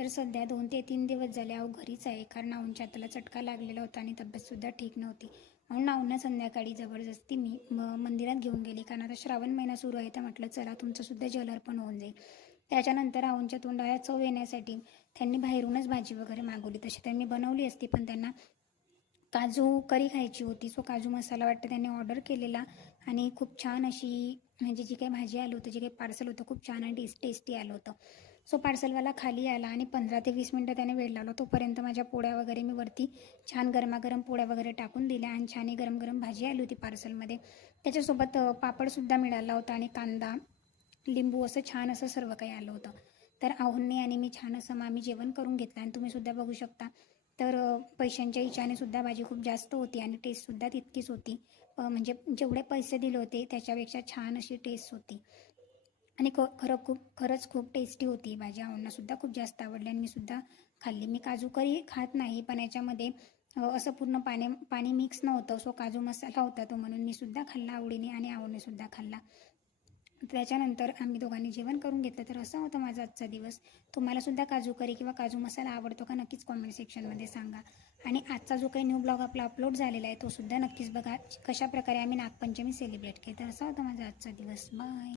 तर सध्या 2 ते 3 दिवस झाले अहो घरीच आहे, कारण आऊंच्या हाताला चटका लागलेला होता आणि तब्येतसुद्धा ठीक नव्हती. म्हणून आऊंना संध्याकाळी जबरदस्ती मी मंदिरात घेऊन गेली, कारण आता श्रावण महिना सुरू आहे, तर म्हटलं चला तुमचंसुद्धा जलअर्पण होऊन जाईल. त्याच्यानंतर आऊंच्या तोंडाला चव येण्यासाठी त्यांनी बाहेरूनच भाजी वगैरे मागवली. तशी त्यांनी बनवली असती, पण त्यांना काजू करी खायची होती. सो काजू मसाला वाटतं त्यांनी ऑर्डर केलेला आणि खूप छान अशी म्हणजे जी काही भाजी आलं होतं, जे काही पार्सल होतं, खूप छान आणि टेस्टी आलं होतं. सो पार्सलवाला खाली आला आणि 15 ते 20 मिनटं त्याने वेळ लावला. तोपर्यंत माझ्या पोळ्या वगैरे मी वरती छान गरमागरम पोळ्या वगैरे टाकून दिल्या आणि छान गरम गरम भाजी आली होती पार्सलमध्ये. त्याच्यासोबत पापडसुद्धा मिळाला होता आणि कांदा, लिंबू असं छान असं सर्व काही आलं होतं. तर आहोंनी आणि मी छान असं मग आम्ही जेवण करून घेतलं आणि तुम्हीसुद्धा बघू शकता. तर पैशांच्या हिच्याने सुद्धा भाजी खूप जास्त होती आणि टेस्टसुद्धा तितकीच होती. म्हणजे जेवढे पैसे दिले होते त्याच्यापेक्षा छान अशी टेस्ट होती आणि खरंच खूप टेस्टी होती भाजी. आऊंनासुद्धा खूप जास्त आवडली आणि मी सुद्धा खाल्ली. मी काजू करी खात नाही, पण याच्यामध्ये असं पूर्ण पाणी मिक्स नव्हतं. सो काजू मसाला होता तो, म्हणून मी सुद्धा खाल्ला आवडीने आणि आऊने सुद्धा खाल्ला. त्याच्यानंतर आम्ही दोघांनी जेवण करून घेतलं. तर असा होता माझा आजचा दिवस. तुम्हाला सुद्धा काजू करी किंवा काजू मसाला आवडतो का, नक्कीच कॉमेंट सेक्शनमध्ये सांगा. आणि आजचा जो काही न्यू ब्लॉग आपला अपलोड झालेला आहे तो सुद्धा नक्कीच बघा, कशाप्रकारे आम्ही नागपंचमी सेलिब्रेट केली. तर असा होता माझा आजचा दिवस. बाय.